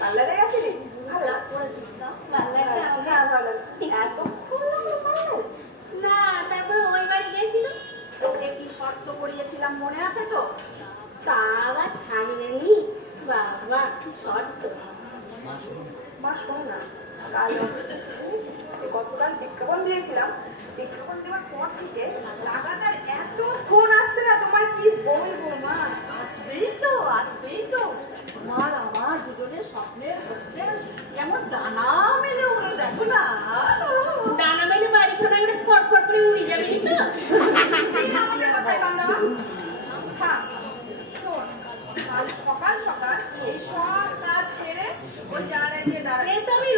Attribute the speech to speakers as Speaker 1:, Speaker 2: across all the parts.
Speaker 1: ভালো
Speaker 2: লাগে গেছে না
Speaker 1: ভালো লাগছে
Speaker 2: ওই বাড়ি গিয়েছিল
Speaker 1: তোকে কি শর্ত করিয়েছিলাম মনে আছে তো
Speaker 2: বাবা থামলেনি বাবা কি শর্ত
Speaker 1: মা শোন না কাল গতকাল বিজ্ঞাপন দিয়েছিলাম বিজ্ঞাপন দেওয়ার পর ਉਹ ਜਾ ਰਹੇ ਨੇ ਨਾਲ। ਇਹ ਤਾਂ ਵੀ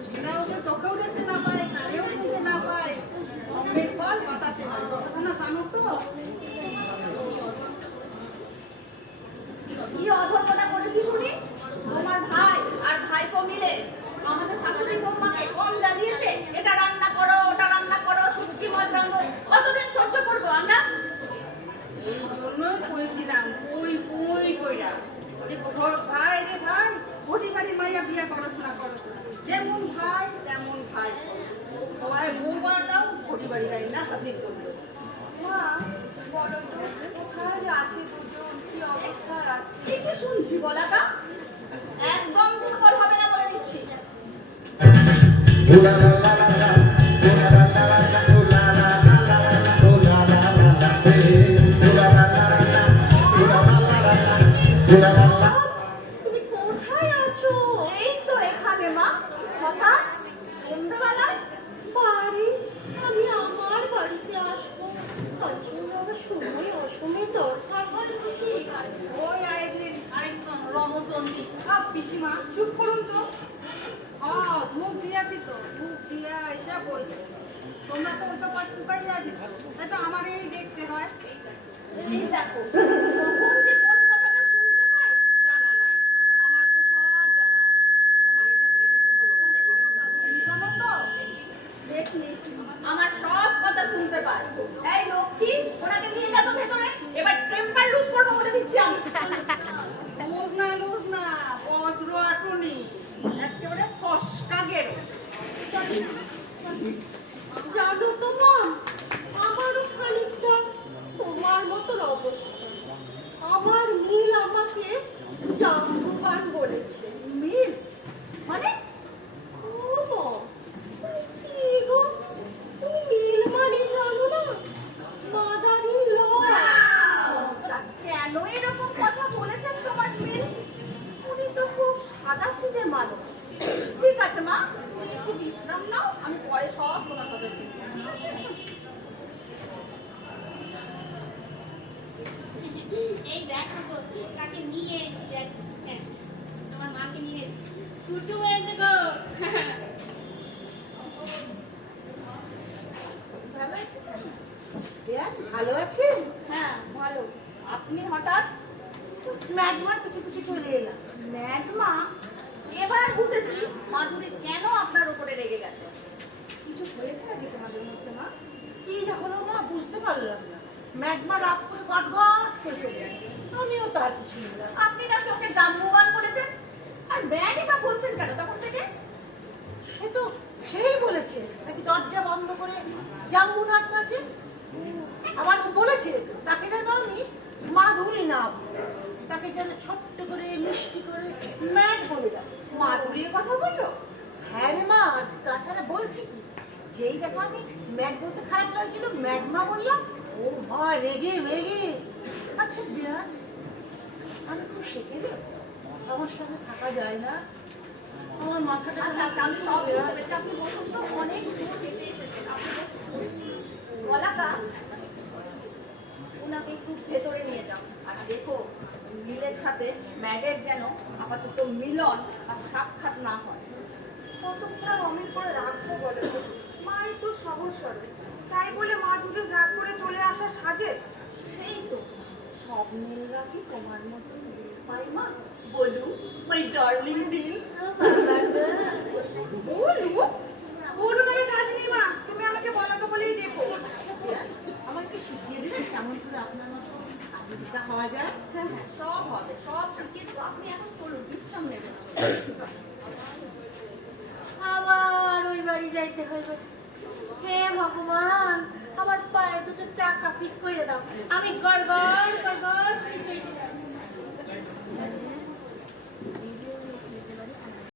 Speaker 1: ভাই রে ভাই ঘটি বাড়ি মাইয়া বিয়া পড়াশোনা করো। যেমন ভাই তেমন ভাই তোমার বৌমাটাও ঘটি বাড়ি যাই না হাসিল করবে মা বলো কোথায় আছে দুজন? কি অবস্থা আছে? ঠিকই শুনছি বলাটা একদম দুর্বল হবে না বলে দিচ্ছি। Yeah. পিসিমা, চুপ করুন তো। হ্যাঁ দিয়েছি তো, ধূপ দিয়া এসে পড়েছে। তোমরা তো ওসব পথ চুপাই যাচ্ছিস তাই তো আমার এই দেখতে হয়। দেখো আমার সব কথা শুনতে পাই এই লক্ষ্মী, ওনাকে নিয়ে যা ভেতরে। এবার টেম্পার লুজ করব বলে দিচ্ছি আমি। Oscar Guerrero. Ya no
Speaker 2: এই দেখো তো কাকে নিয়ে আমার মাকে নিয়ে ছুটু হয়েছে গো।
Speaker 3: ভালো আছেন ভালো আছেন
Speaker 2: হ্যাঁ ভালো। আপনি হঠাৎ
Speaker 3: ম্যাডমার কিছু কিছু চলে এলাম
Speaker 2: ম্যাডমা এবার বুঝেছি মাধুরী কেন আপনার উপরে রেগে গেছে কিছু হয়েছে নাকি তোমাদের মধ্যে মা
Speaker 3: কি হলো না বুঝতে পারলাম না ম্যাডমা রাগ করে গট গট করে চলে গেল আমিও তার কিছু নিলাম
Speaker 2: আপনি নাকি ওকে জাম্বুবান করেছেন? আর ব্যাডই বা বলছেন কেন তখন থেকে?
Speaker 3: সে তো সেই বলেছে, নাকি দরজা বন্ধ করে জাম্বু নাচ নাচে আবার বলেছে, তাকে যেন আমি মাধুরী না তাকে যেন ছোট্ট করে, মিষ্টি করে ম্যাড বলে ডাকে।
Speaker 2: মাধুরীর কথা বলল?
Speaker 3: হ্যাঁ রে মা, তাছাড়া বলছি কি, যেই দেখো আমি ম্যাড বলতে খারাপ লাগছিল ম্যাড মা বললাম ও মা রেগে রেগে। আচ্ছা বিরাট আমি তো শেখে আমার সঙ্গে থাকা যায় না। আমার মাথাটা
Speaker 2: আচ্ছা আমি সব আপনি বলুন তো অনেক দূর হেঁটে এসেছেন। বসুন। ওনাকে একটু ভেতরে নিয়ে যাও। আর দেখো মিলের সাথে ম্যাডের যেন আপাতত মিলন আর সাক্ষাৎ না হয়।
Speaker 1: কতক্ষণ অমিল করে রাখব বলে মা একটু সহজ করে তাই বলে মা দুটো রাগ করে চলে আসা সাজে?
Speaker 2: সেই তো। সব মেয়েরা কি তোমার মতো পাই মা? বলু মাই ডার্লিং দিল।
Speaker 1: বলু বলু নাকি কাজ নেই মা তুমি আমাকে বলাকে বলেই দেখো
Speaker 3: আমাকে শিখিয়ে দিবেন কেমন করে আপনার মতো আজীবিকা হওয়া যায়?
Speaker 2: হ্যাঁ হ্যাঁ সব হবে সব শিখিয়ে দেবো। আপনি এখন চলুন বিশ্রাম নেবেন।
Speaker 1: আবার ওই বাড়ি যাইতে হইবে। হে ভগবান আমার পায়ে দুটো চাকা ফিট করে দাও। আমি গড় গড় গড় গড়